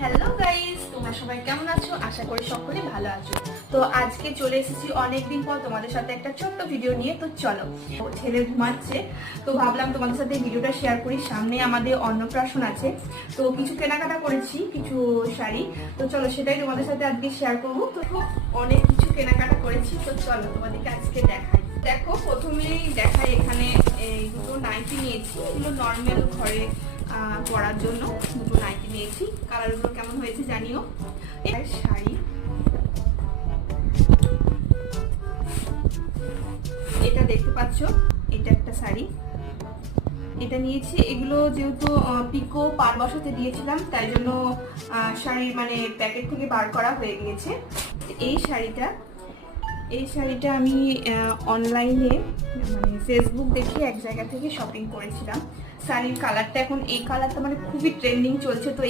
Hello guys, তোমরা সবাই কেমন আছো? আশা করি সকলে ভালো আছো। তো আজকে চলে এসেছি অনেকদিন পর তোমাদের সাথে একটা ছোট্ট ভিডিও নিয়ে। তো চলো, ছেলে ঘুমাচ্ছে, তো ভাবলাম তোমাদের সাথে ভিডিওটা শেয়ার করি। সামনে আমাদের অন্নপ্রাশন আছে, তো কিছু কেনাকাটা করেছি, কিছু শাড়ি। তো চলো সেটাই তোমাদের সাথে আজকে শেয়ার করবো। তো অনেক কিছু কেনাকাটা করেছি, তো চলো তোমাদেরকে আজকে দেখাই। দেখো, প্রথমেই দেখাই, এখানে এই দুটো নাইটি নিয়েছি। এগুলো নর্মাল ঘরে পরার জন্য দুটো নাইটি নিয়েছি। কালারগুলো কেমন হয়েছে জানিও। এর শাড়ি, এটা দেখতে পাচ্ছ, এটা একটা শাড়ি, এটা নিয়েছি। এগুলো যেহেতু পিকো পার বসাতে দিয়েছিলাম, তাই জন্য শাড়ির মানে প্যাকেট থেকে বার করা হয়ে গিয়েছে। এই শাড়িটা আমি অনলাইনে মানে ফেসবুক দেখে এক জায়গা থেকে শপিং করেছিলাম। শাড়ির কালারটা এখন এই কালারটা মানে খুবই ট্রেন্ডিং চলছে, তো